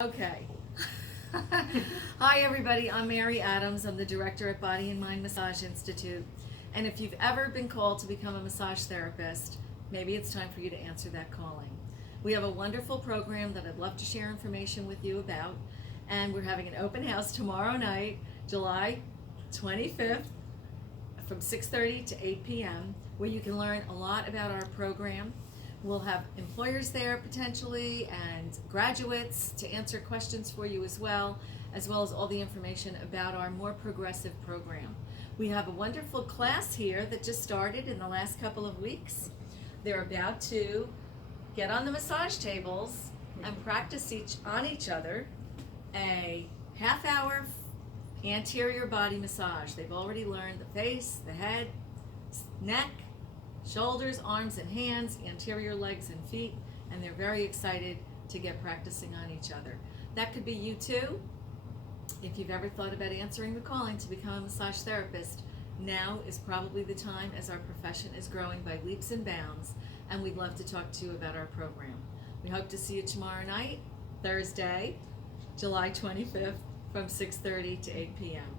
Okay. Hi everybody, I'm Mary Adams. I'm the director at Body and Mind Massage Institute. And if you've ever been called to become a massage therapist, maybe it's time for you to answer that calling. We have a wonderful program that I'd love to share information with you about. And we're having an open house tomorrow night, July 25th, from 6:30 to 8 p.m., where you can learn a lot about our program. We'll have employers there potentially and graduates to answer questions for you as well as all the information about our more progressive program. We have a wonderful class here that just started in the last couple of weeks. They're about to get on the massage tables and practice on each other a half-hour anterior body massage. They've already learned the face, the head, neck, shoulders, arms and hands, anterior legs and feet, and they're very excited to get practicing on each other. That could be you too. If you've ever thought about answering the calling to become a massage therapist, now is probably the time, as our profession is growing by leaps and bounds, and we'd love to talk to you about our program. We hope to see you tomorrow night, Thursday, July 25th, from 6:30 to 8 p.m.